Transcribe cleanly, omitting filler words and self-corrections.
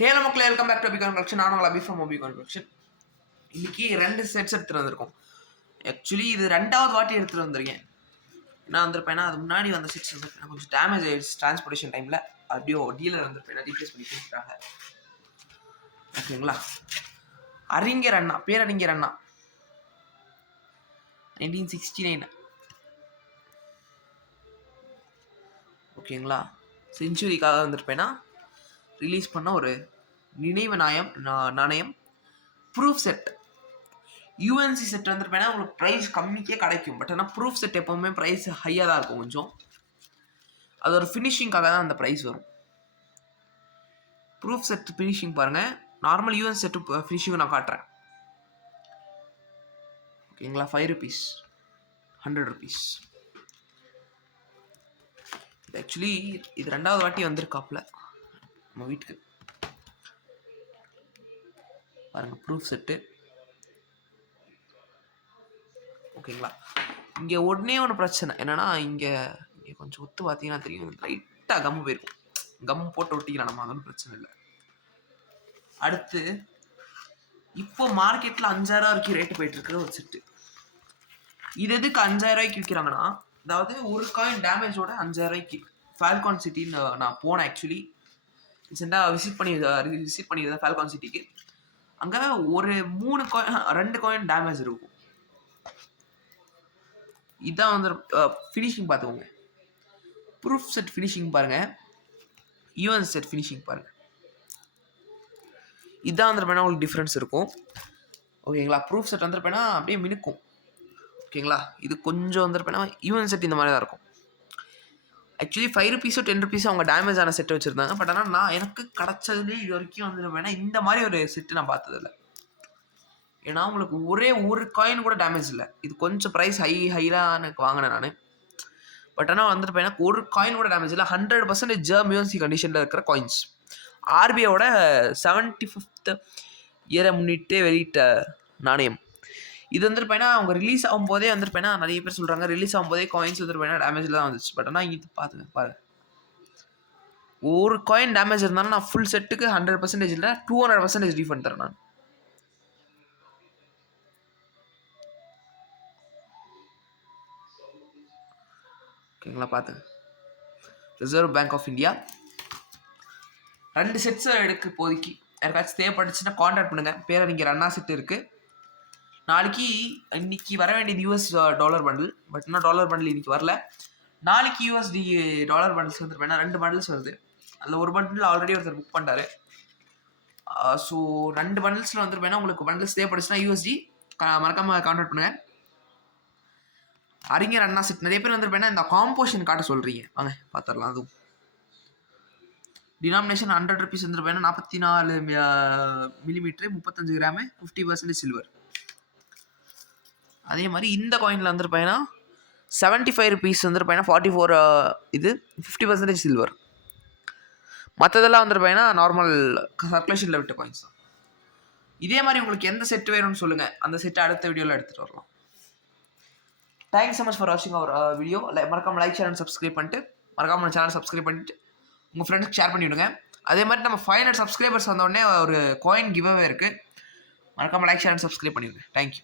Halo மக்களே, welcome back to பிகான் collection. நான் உங்கள் அபி ஃப்ரம் பிகான் கலெக்ஷன். இன்னைக்கு 2 செட்ஸ் எடுத்துகிட்டு வந்திருக்கோம். ஆக்சுவலி இது 2வது வாட்டி எடுத்துகிட்டு வந்திருக்கேன். நான் வந்திருப்பேன்னா அது முன்னாடி வந்த செட்ஸ் வந்து கொஞ்சம் டேமேஜ் ஆகிடுச்சு டிரான்ஸ்போர்ட்டேஷன் டைமில். அப்படியோ டீலர் வந்திருப்பேன் ரீப்ளேஸ் பண்ணி கொடுத்துட்டாங்க. ஓகேங்களா? அறிஞர் அண்ணா, பேரறிஞர் அண்ணா 1969. ஓகேங்களா? செஞ்சுரிக்காக வந்திருப்பேன்னா ரிலீஸ் பண்ண ஒரு நினைவு நாணயம் ப்ரூஃப் செட். யூஎன்சி செட் வந்துருப்பேன்னா உங்களுக்கு ப்ரைஸ் கம்மிக்கே கிடைக்கும். பட் ஆனால் ப்ரூஃப் செட் எப்போவுமே ப்ரைஸ் ஹையாக தான் இருக்கும் கொஞ்சம். அது ஒரு ஃபினிஷிங்காக தான் அந்த ப்ரைஸ் வரும். ப்ரூஃப் செட் ஃபினிஷிங் பாருங்கள். நார்மல் யூஎன்சி செட்டு ஃபினிஷிங் நான் காட்டுறேன். ஓகேங்களா? 5 rupees, 100 rupees. ஆக்சுவலி இது 2வது வாட்டி வந்திருக்காப்புல நம்ம வீட்டுக்கு. பாருங்க ப்ரூஃப் செட்டு. ஓகேங்களா? இங்கே ஒன்றே ஒன்று பிரச்சனை என்னென்னா இங்கே கொஞ்சம் ஒத்து பார்த்தீங்கன்னா தெரியும், லைட்டாக கம்மு போயிருக்கும். கம்மு போட்டு ஒட்டிக்கலாம் நம்ம, அது ஒன்றும் பிரச்சனை இல்லை. அடுத்து இப்போ மார்க்கெட்டில் 5000 வரைக்கும் ரேட்டு போயிட்டு இருக்கிற ஒரு செட்டு. இது எதுக்கு 5000 ரூபாய்க்கு விற்கிறாங்கன்னா, அதாவது ஒரு காயின் டேமேஜோட 5000 ரூபாய்க்கு ஃபால்கான் சிட்டின்னு நான் போனேன். ஆக்சுவலி ரீசெண்டாக விசிட் பண்ணியிருந்தேன் ஃபால்கான் சிட்டிக்கு. அங்கே ஒரு 2 காயின் டேமேஜ் இருக்கும். இதான் வந்து ஃபினிஷிங் பார்த்துக்கோங்க. ப்ரூஃப் செட் ஃபினிஷிங் பாருங்கள், யூஎன் செட் ஃபினிஷிங் பாருங்கள். இதான் வந்துருப்பேன்னா உங்களுக்கு டிஃப்ரென்ஸ் இருக்கும். ஓகேங்களா? ப்ரூஃப் செட் வந்துருப்பேன்னா அப்படியே மினுக்கும். ஓகேங்களா? இது கொஞ்சம் வந்துருப்பேன்னா யூஎன் செட் இந்த மாதிரி தான் இருக்கும். ஆக்சுவலி 5 rupees 10 rupees அவங்க டேமேஜ் ஆன செட்டு வச்சுருந்தாங்க. பட் ஆனால் எனக்கு கிடச்சதுலேயே இது வரைக்கும் வந்துருப்பேன்னா இந்த மாதிரி ஒரு செட்டு நான் பார்த்ததில்ல. ஏன்னா உங்களுக்கு ஒரே ஒரு காயின் கூட டேமேஜ் இல்லை. இது கொஞ்சம் ப்ரைஸ் ஹையாக எனக்கு வாங்கினேன் நான். பட் ஆனால் வந்துருப்பேன் எனக்கு ஒரு காயின் கூட டேமேஜ் இல்லை. 100% ஜெர்ம் யூஎன்சி கண்டிஷனில் இருக்கிற காயின்ஸ். ஆர்பிஐயோட 75th இயரை முன்னிட்டு வெளியிட்ட நாணயம் இது. வந்துருப்பேன்னா அவங்க ரிலீஸ் ஆகும்போதே வந்துருப்பேன்னா நிறைய பேர் சொல்கிறாங்க ரிலீஸ் ஆகும்போதே காயின்ஸ் வந்துருப்பேன்னா டேமேஜில் தான் வந்துச்சு. பட் ஆனால் இது பாருங்க, ஒரு காயின் டேமேஜ் இருந்தாலும் நான் ஃபுல் செட்டுக்கு 100% இல்லை 200% ரீஃபண்ட் தரேன் நான். ஓகேங்களா? பார்த்துங்க. ரிசர்வ் பேங்க் ஆஃப் இந்தியா 2 செட்ஸை எடுக்க இப்போதைக்கு யாருக்காச்சும் தேவைப்பட்டுச்சுன்னா கான்டாக்ட் பண்ணுங்கள். பேரறிஞர் அண்ணா செட்டு இருக்குது. இன்னைக்கு வர வேண்டியது யூஎஸ் டாலர் பண்டில். பட் இன்னும் டாலர் பண்டில் இன்னைக்கு வரல. நாளைக்கு யூஎஸ்டி டாலர் பண்டில்ஸ் வந்துருப்பேன்னா 2 பண்டில்ஸ் வருது. அதில் ஒரு பண்டில் ஆல்ரெடி ஒருத்தர் புக் பண்ணிட்டாரு. ஸோ 2 பண்டில்ஸில் வந்துருப்பேன்னா உங்களுக்கு பண்டில்ஸ் தேவைப்படுச்சுன்னா யூஎஸ்டி மறக்காமல் கான்டாக்ட் பண்ணுங்கள். அறிஞர் அண்ணா செட் நிறைய பேர் வந்துருப்பேன்னா இந்த காம்போஷன் காட்ட சொல்கிறீங்க. வாங்க பார்த்துடலாம். அதுவும் டினாமினேஷன் 100 rupees வந்துருப்பேன்னா 44 மில்லிமீட்டரு, 35 கிராமு, 50% சில்வர். அதே மாதிரி இந்த காயினில் வந்துருப்பேன்னா 75 rupees வந்துருப்பேன்னா 44 இது 50% சில்வர். மற்றதெல்லாம் வந்துருப்பேன்னா நார்மல் சர்க்குலேஷனில் விட்ட காயின்ஸ் தான். இதே மாதிரி உங்களுக்கு எந்த செட் வேணும்னு சொல்லுங்கள், அந்த செட்டை அடுத்த வீடியோவில் எடுத்துகிட்டு வரலாம். தேங்க்ஸ் ஸோ மச் ஃபார் வாட்சிங் அவர் வீடியோ. மறக்காமல் லைக், ஷேர் அண்ட் சப்ஸ்கிரைப் பண்ணிட்டு மறக்காமல் சேனல் சப்ஸ்கிரைப் பண்ணிட்டு உங்கள் ஃப்ரெண்ட்ஸ்க்கு ஷேர் பண்ணி விடுங்க. அதே மாதிரி நம்ம 500 சப்ஸ்கிரைபர்ஸ் வந்தோடனே ஒரு காயின் கிவ் அவே இருக்குது. மறக்காமல் லைக், ஷேர் அண்ட் சப்ஸ்கிரைப் பண்ணிவிடுங்க. தேங்க்யூ.